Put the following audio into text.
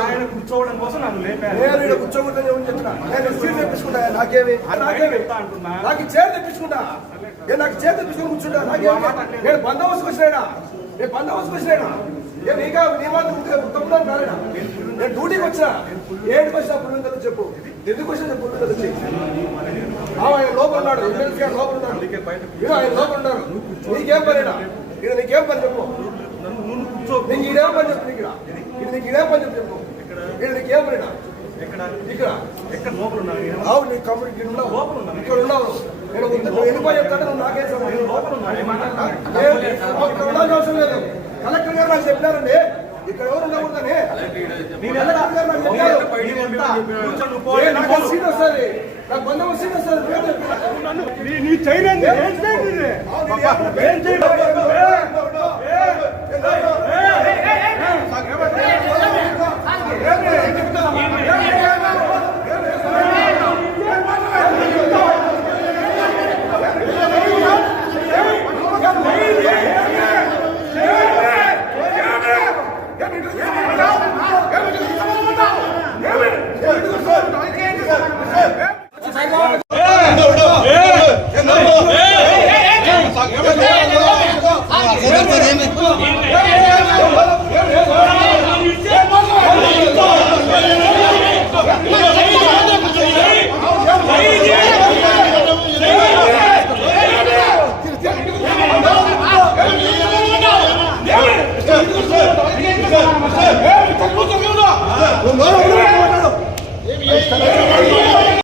ఆయన కూర్చోవడం కోసం నన్ను లేపారు. నేను ఇక్కడ కూర్చోకూడదని ఎవరు చెప్తున్నా నేను సీట్ తెప్పించుకుంటా నాకేమి? నాకేమి? అంటున్నా. నాకు చైర్ తెప్పించుకుంటా. నేను నాకు చైర్ తెప్పించుకుని కూర్చుంటా? నాకేమి? నేను బందోబస్తుకు వచ్చినాడా నేను బందోబస్తుకు వచ్చినాడా నేను నీకా నీ మాత్రం ఉత్తమం కాలేడా నేను డ్యూటీకి వచ్చినా. ఏంటికి వచ్చినా పుల్లిందలు చెప్పు. ఎందుకు వచ్చినా పుల్లిందలు వచ్చి ఆయన లోపల ఉన్నాడు. ఎమ్మెల్సీ గారు లోపల ఉన్నాడు. ఆయన లోపల ఉన్నారు నీకేం పనిడా ఇది నీకేం పని చెప్పు. నీకు ఇదేం పని చెప్పు నీకు ఇది నీకు ఇదేం పని చెప్పు. పనిడా ఎక్కడ? ఇక్కడ. లోపల. అవును నీ కమ్ముడు ఇక్కడ ఉండవు లోపల. ఇక్కడ ఉండవు నేను ముందు నువ్వు వెళ్ళిపోయి చెప్తాను నువ్వు నాకేం సంబంధం? లోపల ఉన్నాను. ఏం మాట్లాడుతున్నాను? ఏ, ఇక్కడ ఉండాల్సిన అవసరం లేదు. కలెక్టర్ గారు నాకు చెప్పినారండి ఇక్కడ ఎవరు ఉండకూడదని. నాకు. సీట్ వస్తుంది నాకు బంధం సీట్ వస్తుంది నీ-? ఏం చైన్? சார்